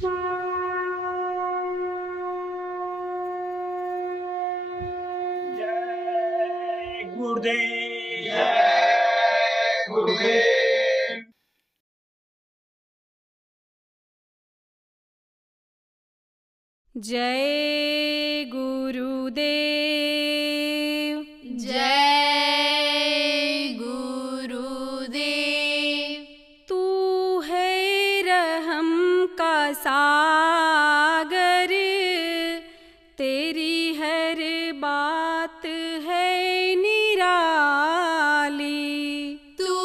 जय गुरुदेव। जय गुरुदेव। जय गुरुदेव। जय गुरुदेव। तू है रहम का सागर, तेरी हर बात है निराली। तू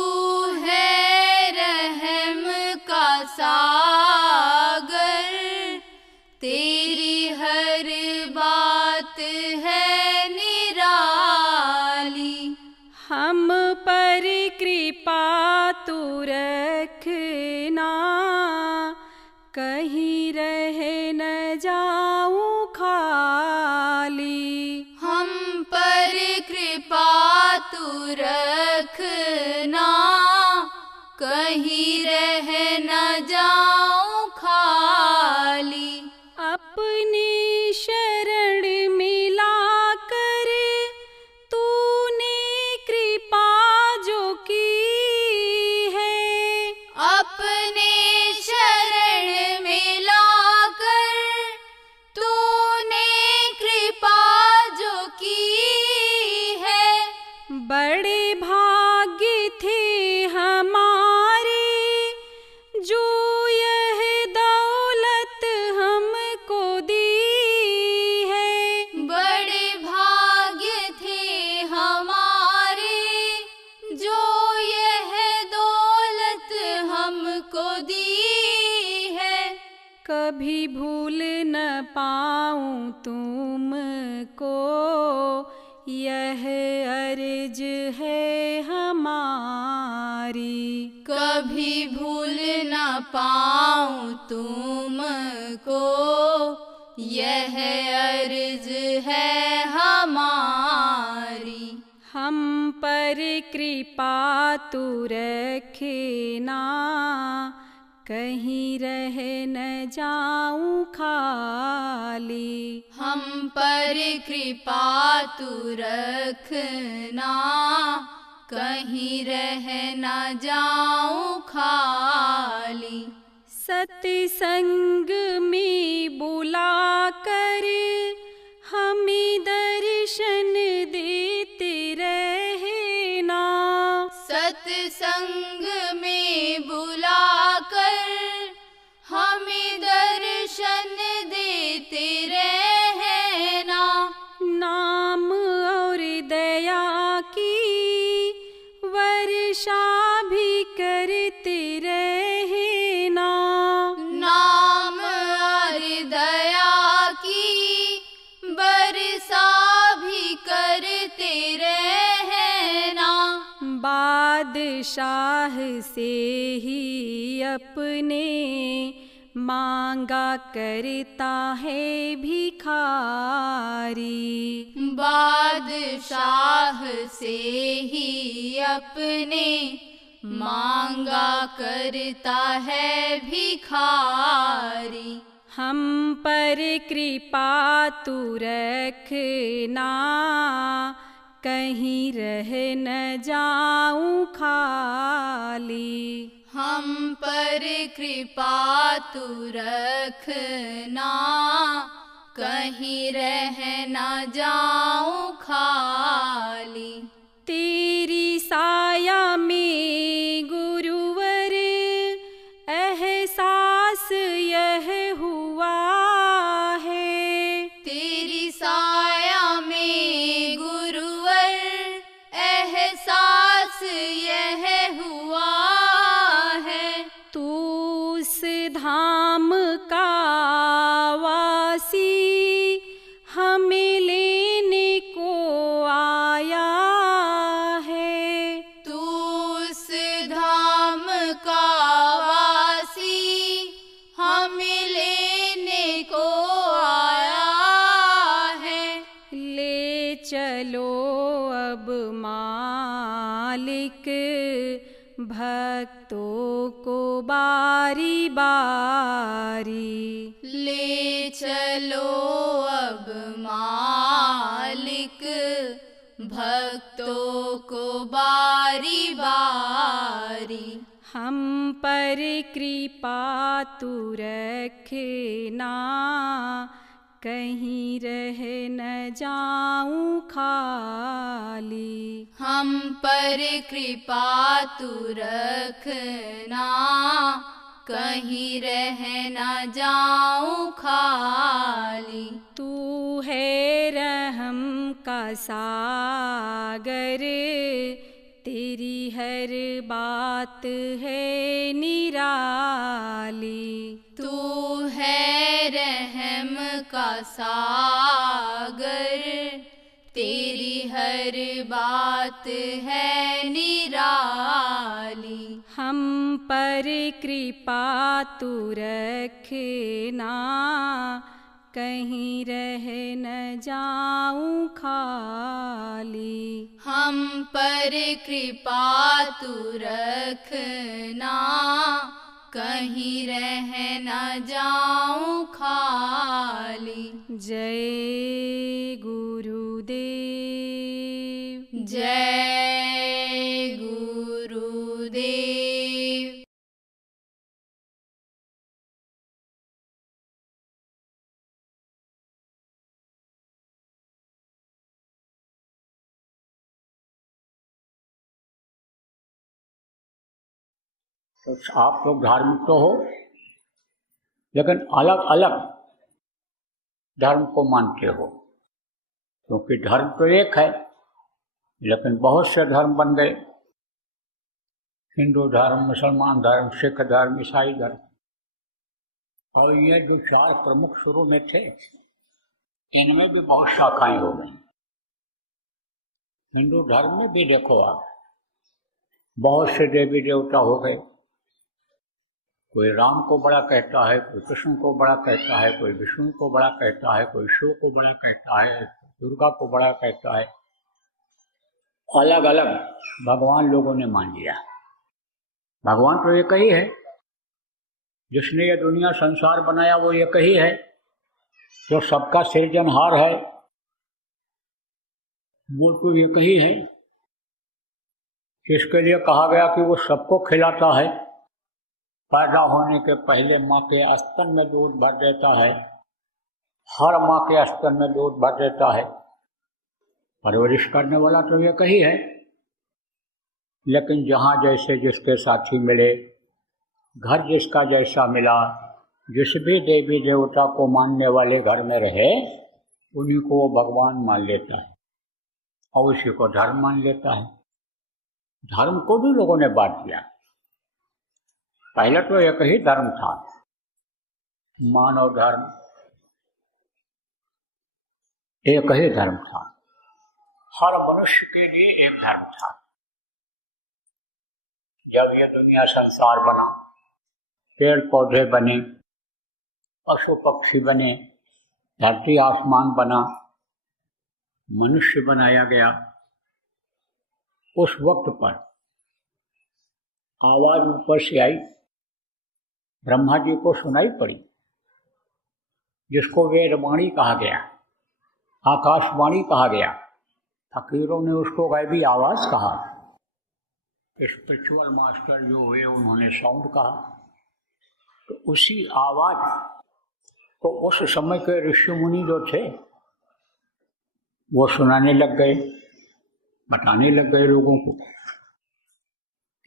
है रहम का सागर, तेरी हर बात है निराली। हम पर कृपा तू रखना, कहीं रह न जाऊं खाली। हम पर कृपा तू रखना, कहीं रह न जाऊं खाली। अपनी शरण मिला कर तूने कृपा जो की है, अपने शरण मिलाकर तूने कृपा जो की है। बड़े भाग्य थे हमारे जो यह दौलत हमको दी है। बड़े भाग्य थे हमारे जो यह दौलत हमको दी है। कभी भूल न पाऊं तुमको, यह अर्ज है हमारी। कभी भूल न पाऊं तुमको, यह अर्ज है हमारी। हम पर कृपा तू रखना, कहीं रह न जाऊं खाली। हम पर कृपा तू रखना, कहीं रह न जाऊं खाली। सत्संग में बुला कर हमें दर्शन देते रहना। सत्संग में बुलाकर हमें दर्शन देते रहना। नाम और दया की वर्षा भी करते रहना। नाम और दया की वर्षा भी करते रहना। बादशाह से ही अपने मांगा करता है भिखारी। बादशाह से ही अपने मांगा करता है भिखारी। हम पर कृपा तू रखना, कहीं रह न जाऊं खाली। हम पर कृपा तू रखना, कहीं रह न जाऊं खाली। तेरी साया में गुरुवर एहसास यह हुआ है। तेरी साया में गुरुवर एहसास यह हुआ है। तू उस धाम का वासी हमें लेने को आया है। तू उस धाम का वासी हमें लेने को आया है। ले चलो अब मालिक भक्तों को बारी बारी ले चलो अब मालिक, भक्तों को बारी बारी। हम पर कृपा तू रखना, कहीं रह न जाऊं खाली। हम पर कृपा तू रखना, कहीं रह न जाऊं खाली। तू है रहम का सागर, तेरी हर बात है निराली। तू है रहम का सागर, तेरी हर बात है निराली। हम पर कृपा तू रखना, कहीं रह न जाऊं खाली। हम पर कृपा तू रखना, कहीं रह न जाऊं खाली। जय गुरुदेव, जय गुरुदेव। तो आप लोग धार्मिक तो हो, लेकिन अलग अलग धर्म को मानते हो, क्योंकि धर्म तो एक है, लेकिन बहुत से धर्म बन गए। हिंदू धर्म, मुसलमान धर्म, सिख धर्म, ईसाई धर्म, और ये जो चार प्रमुख शुरू में थे, इनमें भी बहुत शाखाएं हो गई। हिंदू धर्म में भी देखो आप, बहुत से देवी देवता हो गए। कोई राम को बड़ा कहता है, कोई कृष्ण को बड़ा कहता है, कोई विष्णु को बड़ा कहता है, कोई शिव को बड़ा कहता है, दुर्गा को बड़ा कहता है। अलग अलग भगवान लोगों ने मान लिया। भगवान तो एक ही है, जिसने ये दुनिया संसार बनाया वो एक ही है, जो सबका सृजनहार है वो तो एक ही है, जिसके लिए कहा गया कि वो सबको खिलाता है। पैदा होने के पहले माँ के स्तन में दूध भर देता है, हर माँ के स्तन में दूध भर देता है। परवरिश करने वाला तो एक ही है, लेकिन जहाँ जैसे जिसके साथी मिले, घर जिसका जैसा मिला, जिस भी देवी देवता को मानने वाले घर में रहे, उन्हीं को वो भगवान मान लेता है और उसी को धर्म मान लेता है। धर्म को भी लोगों ने बांट दिया। पहले तो एक ही धर्म था, मानव धर्म, एक ही धर्म था, हर मनुष्य के लिए एक धर्म था। जब ये दुनिया संसार बना, पेड़ पौधे बने, पशु पक्षी बने, धरती आसमान बना, मनुष्य बनाया गया, उस वक्त पर आवाज ऊपर से आई, ब्रह्मा जी को सुनाई पड़ी, जिसको वेदवाणी कहा गया, आकाशवाणी कहा गया। फकीरों ने उसको गैबी आवाज कहा। स्पिरिचुअल मास्टर जो हुए उन्होंने साउंड कहा। तो उसी आवाज को उस समय के ऋषि मुनि जो थे वो सुनाने लग गए, बताने लग गए लोगों को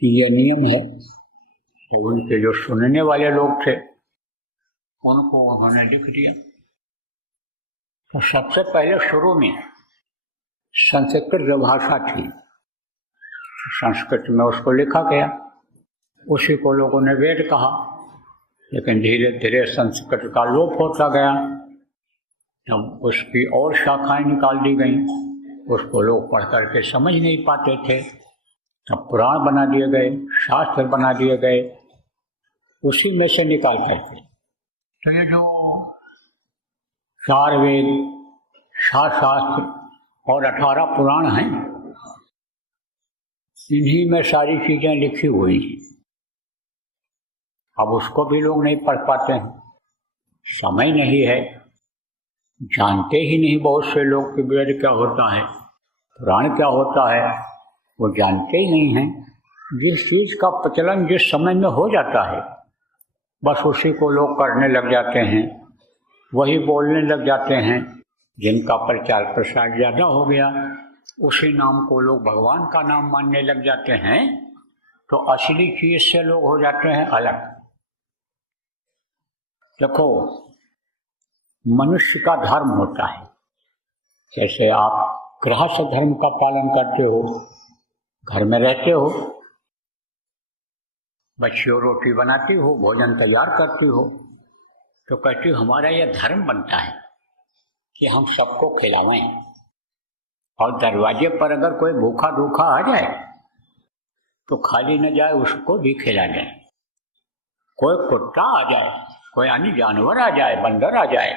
कि ये नियम है। तो उनके जो सुनने वाले लोग थे उनको उन्होंने लिख दिया। तो सबसे पहले शुरू में संस्कृत जो भाषा थी, संस्कृत में उसको लिखा गया, उसी को लोगों ने वेद कहा। लेकिन धीरे धीरे संस्कृत का लोप होता गया, तब उसकी और शाखाएं निकाल दी गईं, उसको लोग पढ़ करके समझ नहीं पाते थे, तब पुराण बना दिए गए, शास्त्र बना दिए गए, उसी में से निकाल करके। तो ये जो 4 वेद, 7 शास्त्र और 18 पुराण हैं, इन्हीं में सारी चीजें लिखी हुई हैं। अब उसको भी लोग नहीं पढ़ पाते हैं, समय नहीं है, जानते ही नहीं बहुत से लोग कि वेद क्या होता है, पुराण क्या होता है, वो जानते ही नहीं हैं। जिस चीज का प्रचलन जिस समय में हो जाता है बस उसी को लोग करने लग जाते हैं, वही बोलने लग जाते हैं। जिनका प्रचार प्रसार ज्यादा हो गया उसी नाम को लोग भगवान का नाम मानने लग जाते हैं, तो असली चीज से लोग हो जाते हैं अलग। देखो, मनुष्य का धर्म होता है, जैसे आप गृहस्थ धर्म का पालन करते हो, घर में रहते हो, बच्चियों रोटी बनाती हो, भोजन तैयार करती हो, तो कहती हो हमारा यह धर्म बनता है कि हम सबको खिलावें, और दरवाजे पर अगर कोई भूखा दूखा आ जाए तो खाली न जाए, उसको भी खिला दें। कोई कुत्ता आ जाए, कोई अन्य जानवर आ जाए, बंदर आ जाए,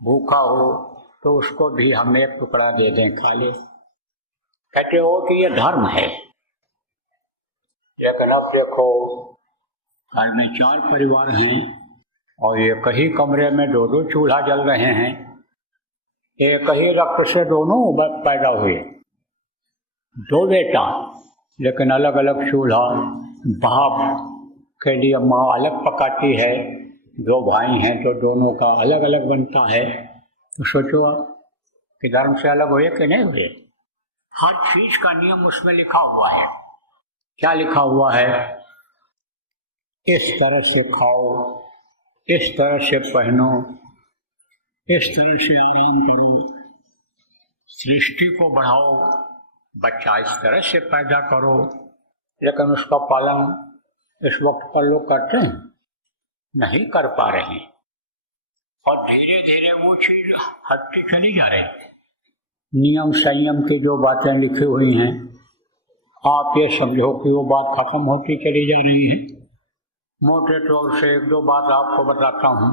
भूखा हो तो उसको भी हम एक टुकड़ा दे दें, खा ले। कहते हो कि यह धर्म है। लेकिन अब देखो, घर में 4 परिवार हैं और एक ही कमरे में 2-2 चूल्हा जल रहे हैं, एक ही रक्त से दोनों पैदा हुए, 2 बेटा, लेकिन अलग अलग चूल्हा। भाप के लिए माँ अलग पकाती है, 2 भाई हैं तो दोनों का अलग अलग बनता है। तो सोचो आप कि धर्म से अलग हुए कि नहीं हुए। हर चीज का नियम उसमें लिखा हुआ है। क्या लिखा हुआ है? इस तरह से खाओ, इस तरह से पहनो, इस तरह से आराम करो, सृष्टि को बढ़ाओ, बच्चा इस तरह से पैदा करो। लेकिन उसका पालन इस वक्त पर लोग करते हैं, नहीं कर पा रहे हैं, और धीरे धीरे वो चीज हटती चली जा रही है। नियम संयम की जो बातें लिखी हुई हैं, आप ये समझो कि वो बात खत्म होती चली जा रही है। मोटे तौर से 1-2 बात आपको बताता हूँ।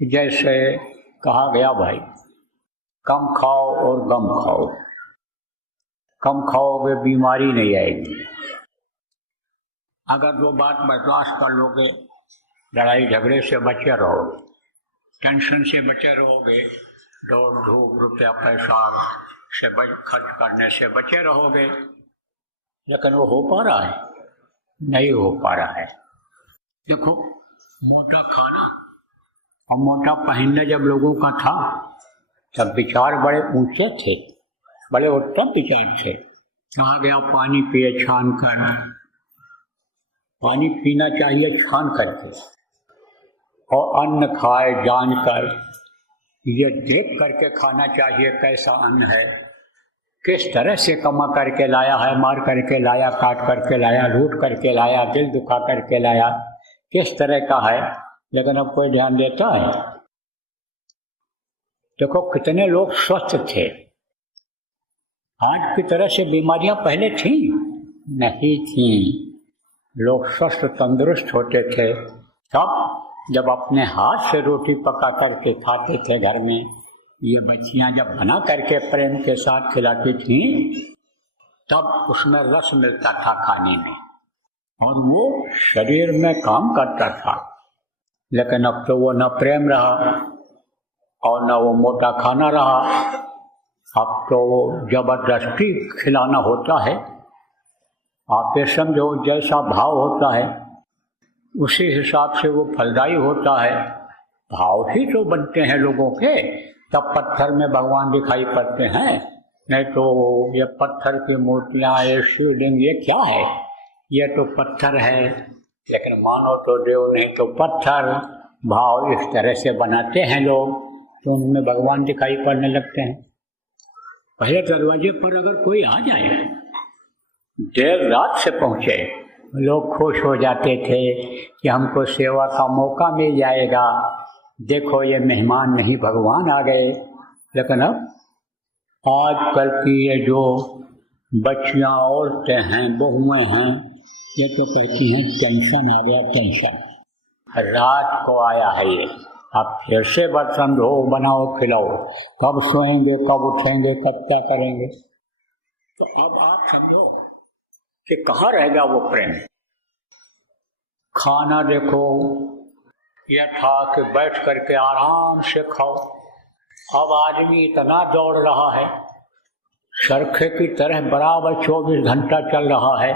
जैसे कहा गया भाई, कम खाओ और गम खाओ। कम खाओगे बीमारी नहीं आएगी। अगर 2 बात बर्दाश्त कर लोगे, लड़ाई झगड़े से बचे रहोगे, टेंशन से बचे रहोगे, दौड़ धूप रुपया पैसा से खर्च करने से बचे रहोगे। लेकिन वो हो पा रहा है? नहीं हो पा रहा है। देखो, मोटा खाना और मोटा पहनना जब लोगों का था तब विचार बड़े ऊंचे थे, बड़े उत्तम विचार थे। कहा गया पानी पिए छान कर, पानी पीना चाहिए छान करके, और अन्न खाए जान कर, ये देख करके खाना चाहिए कैसा अन्न है, किस तरह से कमा करके लाया है, मार करके लाया, काट करके लाया, लूट करके लाया, दिल दुखा करके लाया, किस तरह का है। लेकिन अब कोई ध्यान देता है? देखो कितने लोग स्वस्थ थे। आज की तरह से बीमारियां पहले थी नहीं थी। लोग स्वस्थ तंदुरुस्त होते थे तब जब अपने हाथ से रोटी पका करके खाते थे घर में। ये बच्चियां जब बना करके प्रेम के साथ खिलाती थी तब उसमें रस मिलता था खाने में, और वो शरीर में काम करता था। लेकिन अब तो वो न प्रेम रहा और न वो मोटा खाना रहा। अब तो वो जबरदस्ती खिलाना होता है। आप ये समझो, जैसा भाव होता है उसी हिसाब से वो फलदायी होता है। भाव ही तो बनते हैं लोगों के, तब पत्थर में भगवान दिखाई पड़ते हैं। नहीं तो ये पत्थर की मूर्तियां, ये शिवलिंग, ये क्या है? ये तो पत्थर है, लेकिन मानो तो देव, नहीं तो पत्थर। भाव इस तरह से बनाते हैं लोग तो उनमें भगवान दिखाई पड़ने लगते हैं। पहले दरवाजे पर अगर कोई आ जाए, देर रात से पहुंचे, लोग खुश हो जाते थे कि हमको सेवा का मौका मिल जाएगा। देखो ये मेहमान नहीं भगवान आ गए। लेकिन अब आजकल की ये जो बच्चियां, औरतें हैं, बहुएं हैं, ये तो कहती हैं टेंशन आ गया, टेंशन रात को आया है ये, अब फिर से बर्तन धो, बनाओ, खिलाओ, कब सोएंगे, कब उठेंगे, कब क्या करेंगे। तो अब आप समझो कि कहाँ रहेगा वो प्रेम। खाना देखो, यह था कि बैठ करके आराम से खाओ। अब आदमी इतना दौड़ रहा है, चरखे की तरह बराबर 24 घंटा चल रहा है।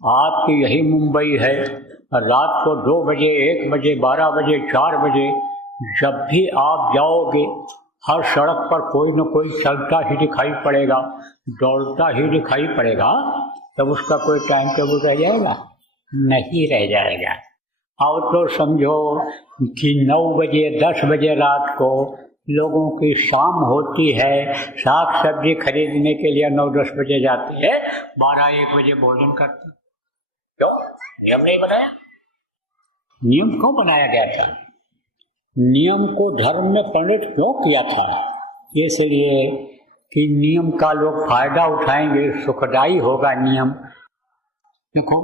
आपकी यही मुंबई है, रात को 2 बजे, 1 बजे, 12 बजे, 4 बजे जब भी आप जाओगे, हर सड़क पर कोई न कोई चलता ही दिखाई पड़ेगा, दौड़ता ही दिखाई पड़ेगा। तब उसका कोई टाइम टेबल रह जाएगा? नहीं रह जाएगा। अब तो समझो कि 9 बजे 10 बजे रात को लोगों की शाम होती है, साग सब्जी खरीदने के लिए 9-10 बजे जाते हैं, 12-1 बजे भोजन करते हैं। क्यों? नियम नहीं बनाया। नियम क्यों बनाया गया था? नियम को धर्म में परिणत क्यों किया था? इसलिए कि नियम का लोग फायदा उठाएंगे, सुखदायी होगा नियम। देखो,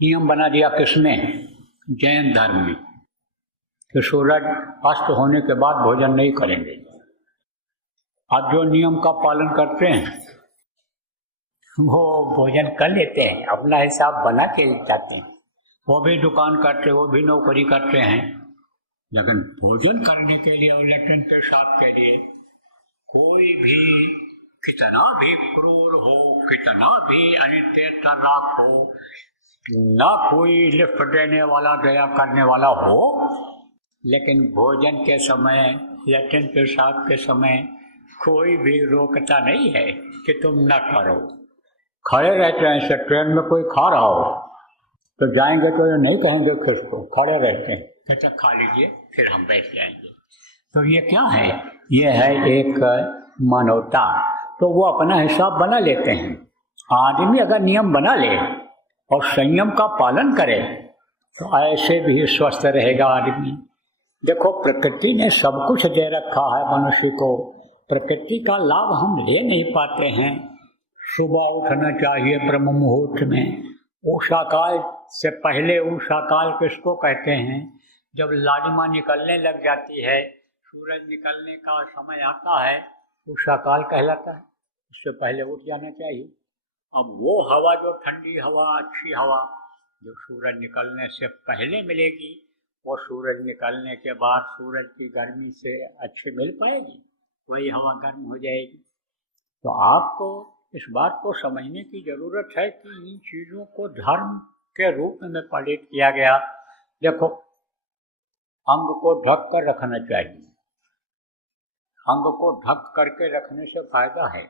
नियम बना दिया किसने? जैन धर्म में, कि सूरज अस्त होने के बाद भोजन नहीं करेंगे। अब जो नियम का पालन करते हैं वो भोजन कर लेते हैं, अपना हिसाब बना के जाते हैं। वो भी दुकान करते, वो भी नौकरी करते हैं, लेकिन भोजन करने के लिए और लैट्रिन पेशाब के लिए कोई भी कितना भी क्रूर हो, कितना भी अनित्य तर्राक हो, ना कोई लिफ्ट देने वाला, दया करने वाला हो, लेकिन भोजन के समय, लैट्रिन पेशाब के समय कोई भी रोकता नहीं है कि तुम न करो। खड़े रहते हैं। ऐसे ट्रेन में कोई खा रहा हो तो जाएंगे तो ये नहीं कहेंगे किसको, खड़े रहते हैं, कहते खा लीजिए फिर हम बैठ जाएंगे। तो ये क्या है? ये है एक मानवता। तो वो अपना हिसाब बना लेते हैं। आदमी अगर नियम बना ले और संयम का पालन करे तो ऐसे भी स्वस्थ रहेगा आदमी। देखो, प्रकृति ने सब कुछ दे रखा है मनुष्य को, प्रकृति का लाभ हम ले नहीं पाते हैं। सुबह उठना चाहिए ब्रह्म मुहूर्त में, उषा काल से पहले। उषा काल किसको कहते हैं? जब लालिमा निकलने लग जाती है, सूरज निकलने का समय आता है, उषा काल कहलाता है। उससे पहले उठ जाना चाहिए। अब वो हवा, जो ठंडी हवा, अच्छी हवा, जो सूरज निकलने से पहले मिलेगी, वो सूरज निकलने के बाद सूरज की गर्मी से अच्छी मिल पाएगी, वही हवा गर्म हो जाएगी। तो आपको इस बात को समझने की जरूरत है कि इन चीज़ों को धर्म के रूप में परिणत किया गया। देखो, अंग को ढक कर रखना चाहिए। अंग को ढक करके रखने से फायदा है,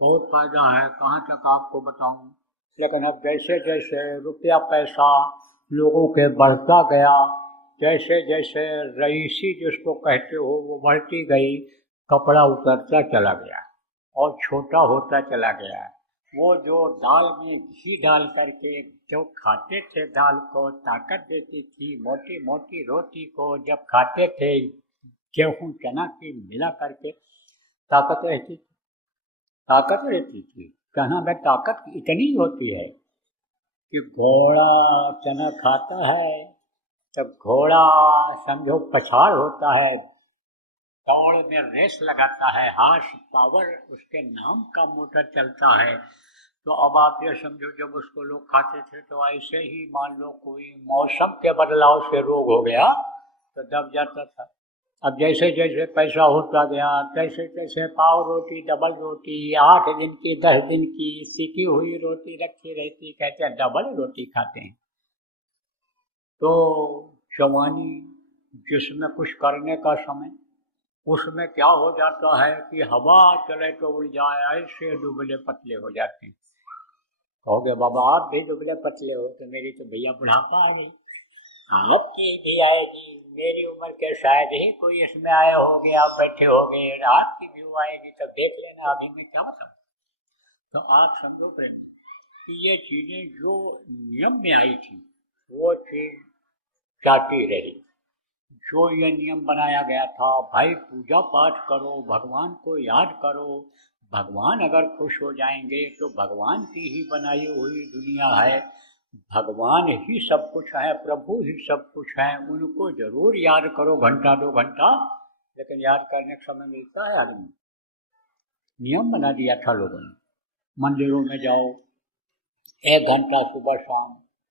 बहुत फायदा है। कहाँ तक आपको बताऊं। लेकिन अब जैसे जैसे रुपया पैसा लोगों के बढ़ता गया, जैसे जैसे रईसी जिसको कहते हो वो बढ़ती गई, कपड़ा उतरता चला गया और छोटा होता चला गया। वो जो दाल में घी डाल करके जो खाते थे, दाल को ताकत देती थी, मोटी मोटी रोटी को जब खाते थे, गेहूँ चना की मिला करके ताकत रहती थी, ताकत रहती थी। कहना में ताकत इतनी होती है कि घोड़ा चना खाता है तब घोड़ा समझो पछाड़ होता है, दौड़ में रेस लगाता है, हार्स पावर उसके नाम का मोटर चलता है। तो अब आप ये समझो, जब उसको लोग खाते थे तो ऐसे ही मान लो कोई मौसम के बदलाव से रोग हो गया तो दब जाता था। अब जैसे जैसे पैसा होता गया, तैसे तैसे पाव रोटी, डबल रोटी, 8 दिन की 10 दिन की सीखी हुई रोटी रखी रहती, कहते हैं डबल रोटी खाते हैं। तो जवानी जिसमें कुछ करने का समय, उसमें क्या हो जाता है कि हवा चले तो उड़ जाए, ऐसे दुबले पतले हो जाते हैं। कहोगे बाबा आप भी दुबले पतले हो, तो मेरी तो भैया बुढ़ापा आ गई, आपकी भी आएगी, मेरी उम्र के शायद ही कोई इसमें आए होंगे, आप बैठे होंगे, आपकी भी आएगी, तो देख लेना अभी मैं क्या बताऊँ। तो आप सब लोग कि ये चीजें जो नियम में आई थी वो चीज जाती रही। जो ये नियम बनाया गया था, भाई पूजा पाठ करो, भगवान को याद करो, भगवान अगर खुश हो जाएंगे तो भगवान की ही बनाई हुई दुनिया है, भगवान ही सब कुछ है, प्रभु ही सब कुछ है, उनको जरूर याद करो 1-2 घंटा। लेकिन याद करने का समय मिलता है आदमी? नियम बना दिया था लोगों ने, मंदिरों में जाओ, 1 घंटा सुबह शाम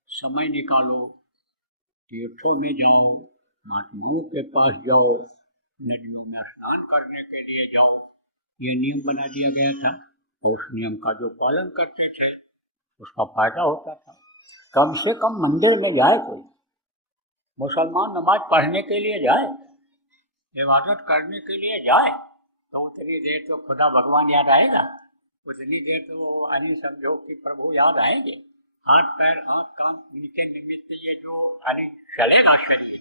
समय निकालो, तीर्थों में जाओ, महात्माओं के पास जाओ, नदियों में स्नान करने के लिए जाओ। ये नियम बना दिया गया था और उस नियम का जो पालन करते थे उसका फायदा होता था। कम से कम मंदिर में जाए कोई, मुसलमान नमाज पढ़ने के लिए जाए, इबादत करने के लिए जाए, तो उतनी देर तो खुदा भगवान याद आएगा, उतनी देर तो यानी समझो कि प्रभु याद आएंगे। हाथ पैर आँख कान उनके निमित्त ये जो यानी चलेगा शरीर,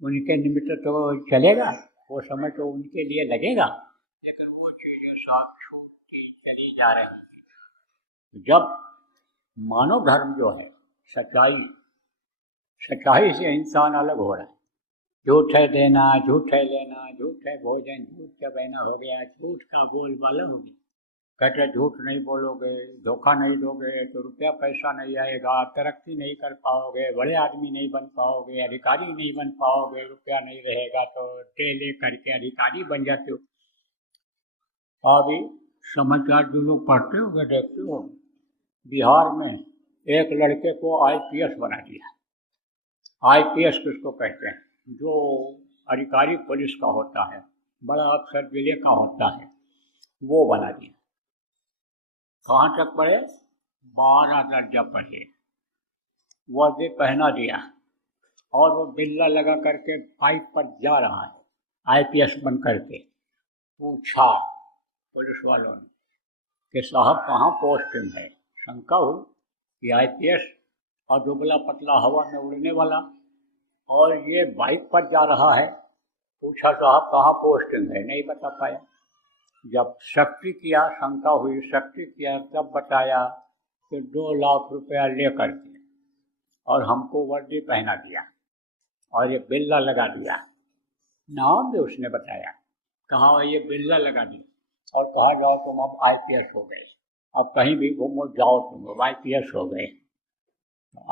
उनके निमित्त तो चलेगा, वो समय तो उनके लिए लगेगा, लेकिन वो चीजें सब छूटती चली जा रही है। जब मानव धर्म जो है सच्चाई से इंसान अलग हो रहा है, झूठ है देना, झूठ है लेना, झूठ है भोजन, झूठ का बहना हो गया, झूठ का बोलबाला हो गया। कहते झूठ नहीं बोलोगे, धोखा नहीं दोगे तो रुपया पैसा नहीं आएगा, तरक्की नहीं कर पाओगे, बड़े आदमी नहीं बन पाओगे, अधिकारी नहीं बन पाओगे, रुपया नहीं रहेगा तो दे ले करके अधिकारी बन जाते हो। अभी समाचार जो लोग पढ़ते हो देखते हो, बिहार में एक लड़के को IPS बना दिया। IPS किसको कहते हैं? जो अधिकारी पुलिस का होता है, बड़ा अफसर जिले का होता है, वो बना दिया। कहाँ तक पढ़े? 12 दर्जा पढ़े, वर्दी पहना दिया और वो बिल्ला लगा करके बाइक पर जा रहा है IPS बन करके। पूछा पुलिस वालों ने कि साहब कहाँ पोस्टिंग है? शंका हुई कि IPS और दुबला पतला हवा में उड़ने वाला, और ये बाइक पर जा रहा है। पूछा साहब कहाँ पोस्टिंग है? नहीं बता पाया। जब शक्ति किया, शंका हुई, शक्ति किया, तब बताया कि 2 लाख रुपया ले करके और हमको वर्दी पहना दिया और ये बिल्ला लगा दिया। नाम भी उसने बताया, कहा ये बिल्ला लगा दिया और कहा जाओ तुम अब IPS हो गए, अब कहीं भी घूमो जाओ तुम अब IPS हो गए।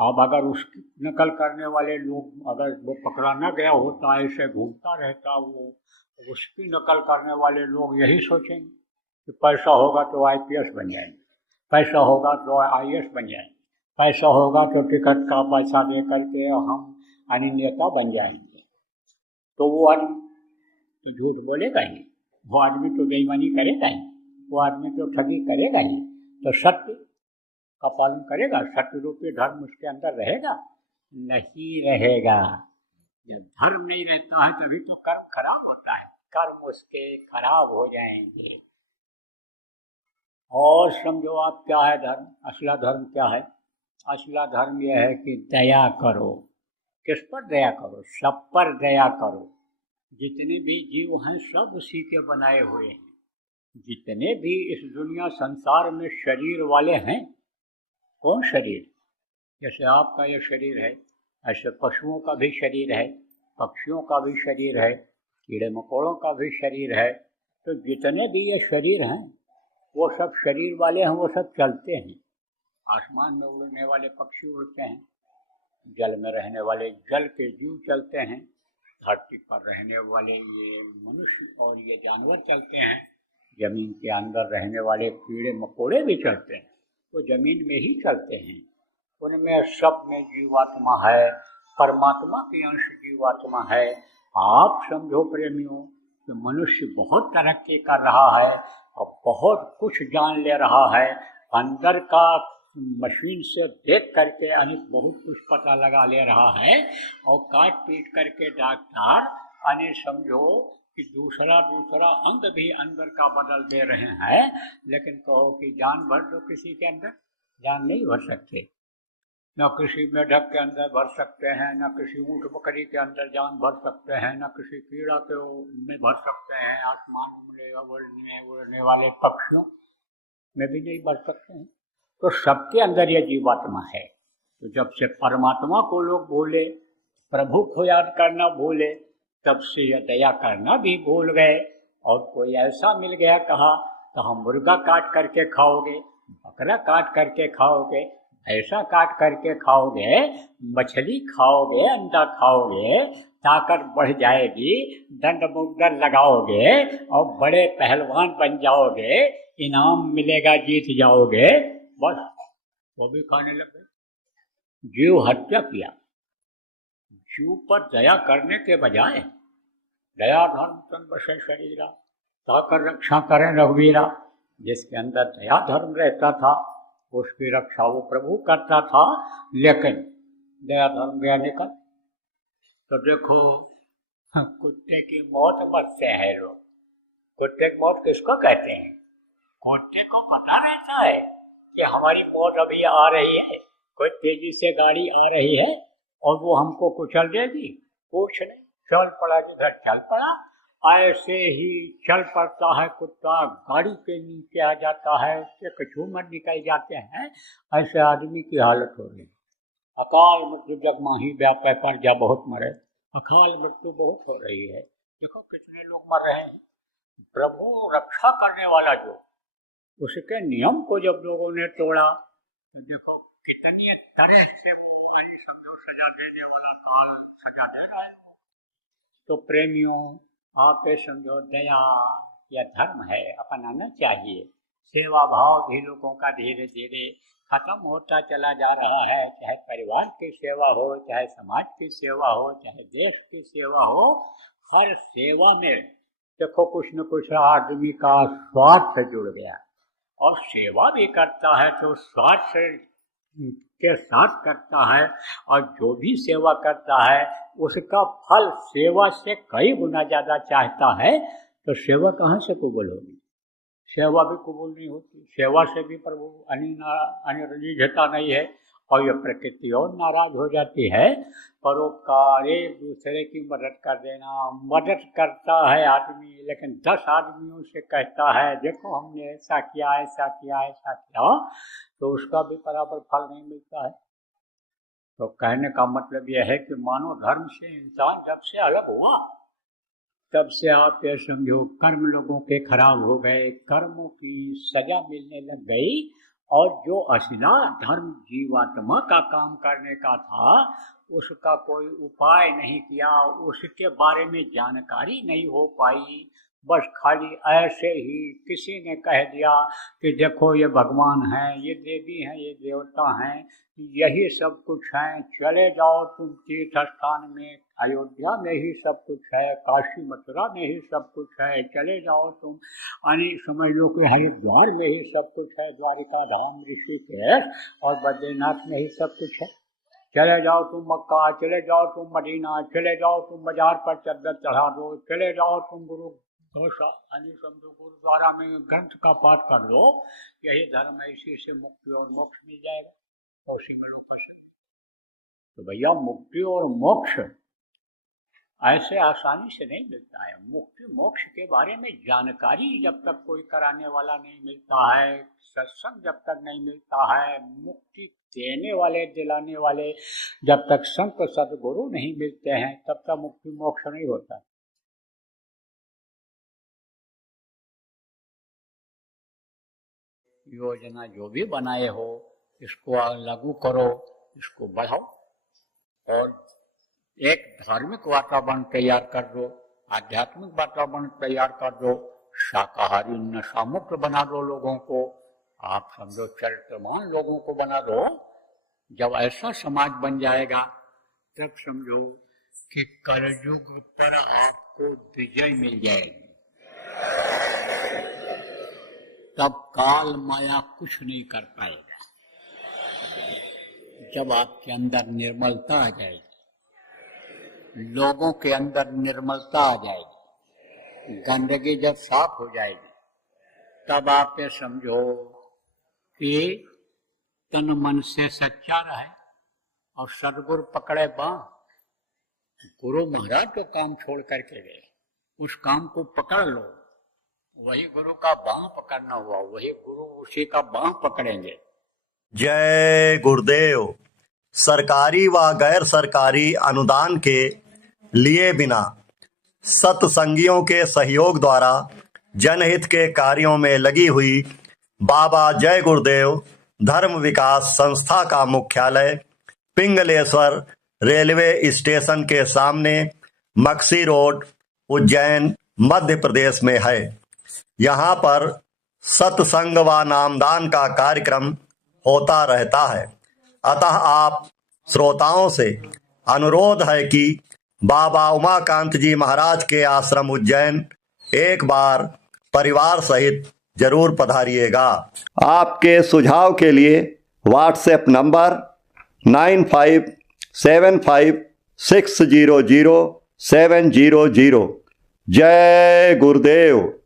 अब अगर उसकी नकल करने वाले लोग, अगर वो पकड़ा न गया होता, ऐसे घूमता रहता वो, उसकी नकल करने वाले लोग यही सोचेंगे कि पैसा होगा तो IPS बन जाएंगे, पैसा होगा तो IAS बन जाएंगे, पैसा होगा तो टिकट का पैसा दे करके हम यानी नेता बन जाएंगे। तो वो आदमी तो झूठ बोलेगा ही, वो आदमी तो बेईमानी करेगा ही, वो आदमी तो ठगी करेगा ही। तो सत्य का पालन करेगा, सत्य रूपी धर्म उसके अंदर रहेगा? नहीं रहेगा। जब धर्म नहीं रहता है तभी तो कर्म खराब होता है, कर्म उसके खराब हो जाएंगे। और समझो आप क्या है धर्म, असला धर्म क्या है? असला धर्म यह है कि दया करो। किस पर दया करो? सब पर दया करो। जितने भी जीव हैं सब उसी के बनाए हुए हैं। जितने भी इस दुनिया संसार में शरीर वाले हैं, कौन शरीर? जैसे आपका ये शरीर है, ऐसे पशुओं का भी शरीर है, पक्षियों का भी शरीर है, कीड़े मकोड़ों का भी शरीर है। तो जितने भी ये शरीर हैं वो सब शरीर वाले हैं, वो सब चलते हैं। आसमान में उड़ने वाले पक्षी उड़ते हैं, जल में रहने वाले जल के जीव चलते हैं, धरती पर रहने वाले ये मनुष्य और ये जानवर चलते हैं, जमीन के अंदर रहने वाले कीड़े मकोड़े भी चलते हैं, वो जमीन में ही चलते हैं। उनमें सब में जीवात्मा है, परमात्मा की अंश जीवात्मा है। आप समझो प्रेमियों कि मनुष्य बहुत तरक्की कर रहा है और बहुत कुछ जान ले रहा है, अंदर का मशीन से देख करके अनेक बहुत कुछ पता लगा ले रहा है, और काट पीट करके डॉक्टर अनेक समझो कि दूसरा अंग भी अंदर का बदल दे रहे हैं। लेकिन कहो कि जान भर दो किसी के अंदर, जान नहीं भर सकते। न किसी मेढक के अंदर भर सकते हैं, न किसी ऊँट बकरी के अंदर जान भर सकते हैं, न किसी कीड़ा के में भर सकते हैं, आसमान में उड़ने वाले पक्षियों में भी नहीं भर सकते हैं। तो सबके अंदर ये जीवात्मा है। तो जब से परमात्मा को लोग भूले, प्रभु को याद करना भूले, तब से यह दया करना भी भूल गए। और कोई ऐसा मिल गया कहा तो हम मुर्गा काट करके खाओगे, बकरा काट करके खाओगे, ऐसा काट करके खाओगे, मछली खाओगे, अंडा खाओगे, ताकत बढ़ जाएगी, दंड मुक्दर लगाओगे और बड़े पहलवान बन जाओगे, इनाम मिलेगा, जीत जाओगे, बस वो भी खाने लग गए। जीव हत्या किया। जीव पर दया करने के बजाय दया धर्म तन बसे शरीरा, ताकर रक्षा करें रघुवीरा। जिसके अंदर दया धर्म रहता था उसकी रक्षा वो प्रभु करता था, लेकिन दया धर्म गया निकल। तो देखो कुत्ते की मौत मरते हैं लोग। कुत्ते की मौत किसको कहते हैं? कुत्ते को पता रहता है कि हमारी मौत अभी आ रही है, कोई तेजी से गाड़ी आ रही है और वो हमको कुचल देगी, कुछ नहीं, चल पड़ा जिधर चल पड़ा। ऐसे ही चल पड़ता है कुत्ता, गाड़ी के नीचे आ जाता है, उसके कछूमर निकल जाते हैं। ऐसे आदमी की हालत हो रही है। अकाल मृत्यु जग माही व्यापै पर जा बहुत मरे। अकाल मृत्यु बहुत हो रही है। देखो कितने लोग मर रहे हैं। प्रभु रक्षा करने वाला जो, उसके नियम को जब लोगों ने तोड़ा तो देखो कितनी तरह से वो समझो सजा देने वाला काल सजा दे रहा है। तो प्रेमियों, आप ये समझो दया या धर्म है, अपनाना चाहिए। सेवा भाव भी लोगों का धीरे धीरे खत्म होता चला जा रहा है। चाहे परिवार की सेवा हो, चाहे समाज की सेवा हो, चाहे देश की सेवा हो, हर सेवा में देखो कुछ न कुछ आदमी का स्वार्थ जुड़ गया। और सेवा भी करता है तो स्वार्थ के साथ करता है, और जो भी सेवा करता है उसका फल सेवा से कई गुना ज्यादा चाहता है। तो सेवा कहाँ से कबूल होगी? सेवा भी कबूल नहीं होती। सेवा से भी प्रभु अनिर्जिता नहीं है, और यह प्रकृति और नाराज हो जाती है। परोपकार, एक दूसरे की मदद कर देना, मदद करता है आदमी, लेकिन 10 आदमियों से कहता है देखो हमने ऐसा किया, ऐसा किया, ऐसा किया, तो उसका भी बराबर फल नहीं मिलता है। तो कहने का मतलब यह है कि मानव धर्म से इंसान जब से अलग हुआ तब से आप ये समझो कर्म लोगों के खराब हो गए, कर्मों की सजा मिलने लग गई, और जो असला धर्म जीवात्मा का काम करने का था उसका कोई उपाय नहीं किया, उसके बारे में जानकारी नहीं हो पाई। बस खाली ऐसे ही किसी ने कह दिया कि देखो ये भगवान हैं, ये देवी हैं, ये देवता हैं, यही सब कुछ है, चले जाओ तुम तीर्थ स्थान में, अयोध्या में ही सब कुछ है, काशी मथुरा में ही सब कुछ है, चले जाओ तुम, यानी समझ लो कि हरिद्वार में ही सब कुछ है, द्वारिका धाम, ऋषिकेश और बद्रीनाथ में ही सब कुछ है। चले जाओ तुम मक्का, चले जाओ तुम मदीना, चले जाओ तुम बाजार पर चद्दर चढ़ा दो, चले जाओ तुम गुरु यानी समझो गुरुद्वारा में ग्रंथ का पाठ कर लो, यही धर्म है, इसी से मुक्ति और मोक्ष मिल जाएगा, तो उसी में लोग खुश। तो भैया मुक्ति और मोक्ष ऐसे आसानी से नहीं मिलता है। मुक्ति मोक्ष के बारे में जानकारी जब तक कोई कराने वाला नहीं मिलता है, सत्संग जब तक नहीं मिलता है, मुक्ति देने वाले दिलाने वाले जब तक संत सदगुरु नहीं मिलते हैं, तब तक मुक्ति मोक्ष नहीं होता। योजना जो भी बनाए हो इसको लागू करो, इसको बढ़ाओ, और एक धार्मिक वातावरण तैयार कर दो, आध्यात्मिक वातावरण तैयार कर दो, शाकाहारी नशा मुक्त बना दो लोगों को, आप समझो चरित्रवान लोगों को बना दो। जब ऐसा समाज बन जाएगा तब समझो कि कलयुग पर आपको विजय मिल जाएगी। तब काल माया कुछ नहीं कर पाएगा। जब आपके अंदर निर्मलता आ जाएगी, लोगों के अंदर निर्मलता आ जाएगी, गंदगी जब साफ हो जाएगी, तब आप ये समझो कि तन मन से सच्चा रहे और सदगुरु पकड़े बांह। गुरु महाराज तो काम छोड़ करके गए, उस काम को पकड़ लो, वही गुरु का बांह पकड़ना हुआ, वही गुरु उसी का बांह पकड़ेंगे। जय गुरुदेव। सरकारी व गैर सरकारी अनुदान के लिए बिना सत्संगियों के सहयोग द्वारा जनहित के कार्यों में लगी हुई बाबा जय गुरुदेव धर्म विकास संस्था का मुख्यालय पिंगलेश्वर रेलवे स्टेशन के सामने मक्सी रोड, उज्जैन, मध्य प्रदेश में है। यहाँ पर सत्संग व नामदान का कार्यक्रम होता रहता है। अतः आप श्रोताओं से अनुरोध है कि बाबा उमाकांत जी महाराज के आश्रम उज्जैन एक बार परिवार सहित जरूर पधारिएगा। आपके सुझाव के लिए व्हाट्सएप नंबर 9575600700। जय गुरुदेव।